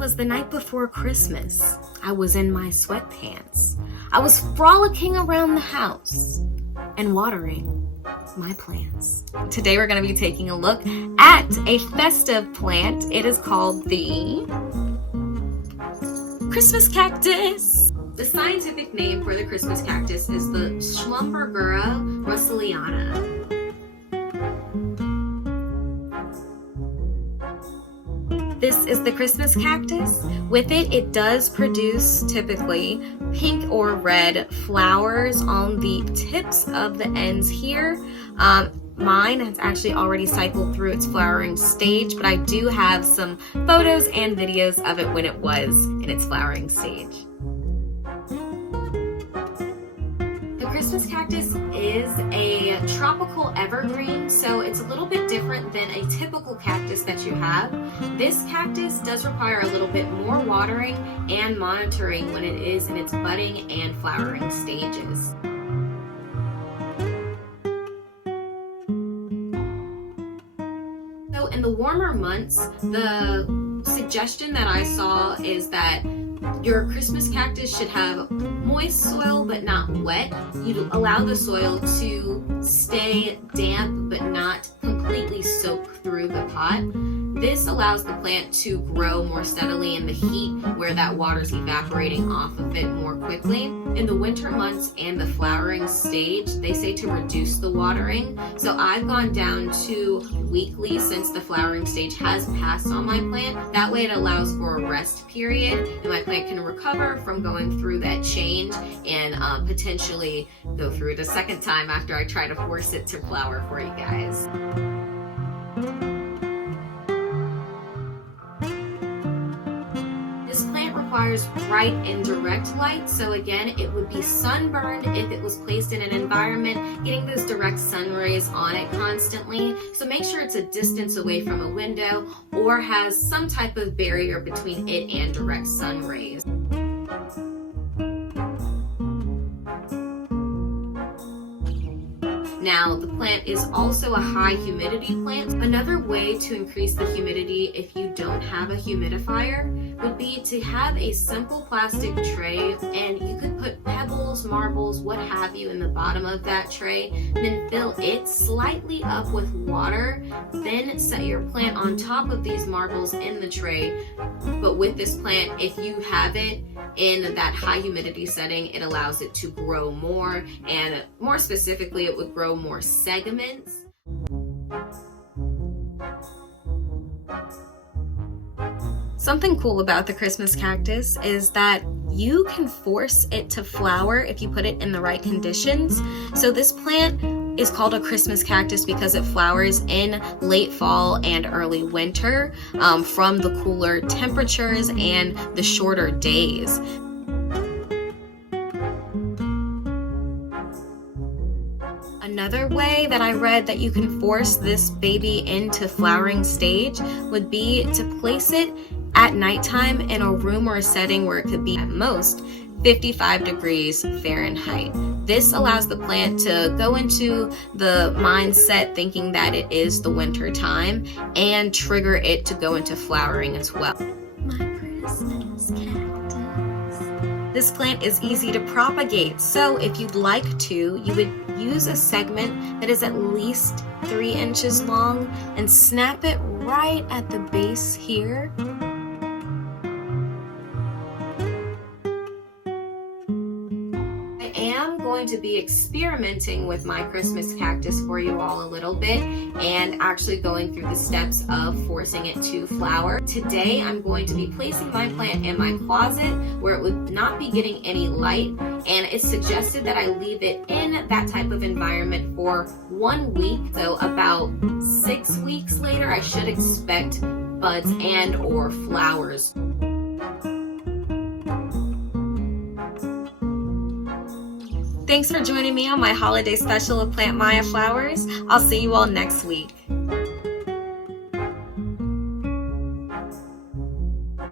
was the night before Christmas. I was in my sweatpants. I was frolicking around the house and watering my plants. Today we're going to be taking a look at a festive plant. It is called the Christmas cactus. The scientific name for the Christmas cactus is the Schlumbergera russelliana. This is the Christmas cactus. With it, it does produce typically pink or red flowers on the tips of the ends here. Mine has actually already cycled through its flowering stage, but I do have some photos and videos of it when it was in its flowering stage. The Christmas cactus is a tropical evergreen, so it's a little bit different than a typical cactus that you have. This cactus does require a little bit more watering and monitoring when it is in its budding and flowering stages. So in the warmer months, the suggestion that I saw is that your Christmas cactus should have moist soil but not wet. You allow the soil to stay damp but not completely soak through the pot. This allows the plant to grow more steadily in the heat where that water's evaporating off of it more quickly. In the winter months and the flowering stage, they say to reduce the watering. So I've gone down to weekly since the flowering stage has passed on my plant. That way it allows for a rest period and my plant can recover from going through that change and potentially go through it a second time after I try to force it to flower for you guys. Requires bright and direct light, so again it would be sunburned if it was placed in an environment getting those direct sun rays on it constantly. So make sure it's a distance away from a window or has some type of barrier between it and direct sun rays. Now, the plant is also a high humidity plant. Another way to increase the humidity if you don't have a humidifier would be to have a simple plastic tray, and you could put pebbles, marbles, what have you in the bottom of that tray, then fill it slightly up with water, then set your plant on top of these marbles in the tray. But with this plant, if you have it in that high humidity setting, it allows it to grow more, and more specifically, it would grow more segments. Something cool about the Christmas cactus is that you can force it to flower if you put it in the right conditions. So this plant is called a Christmas cactus because it flowers in late fall and early winter from the cooler temperatures and the shorter days. Another way that I read that you can force this baby into flowering stage would be to place it at nighttime in a room or a setting where it could be at most 55 degrees Fahrenheit. This allows the plant to go into the mindset thinking that it is the winter time and trigger it to go into flowering as well. My Christmas cactus. This plant is easy to propagate, so if you'd like to, you would use a segment that is at least 3 inches long and snap it right at the base here. Going to be experimenting with my Christmas cactus for you all a little bit and actually going through the steps of forcing it to flower. Today I'm going to be placing my plant in my closet where it would not be getting any light, and it's suggested that I leave it in that type of environment for 1 week. So about 6 weeks later I should expect buds and or flowers. Thanks for joining me on my holiday special of Plant Maya Flowers. I'll see you all next week.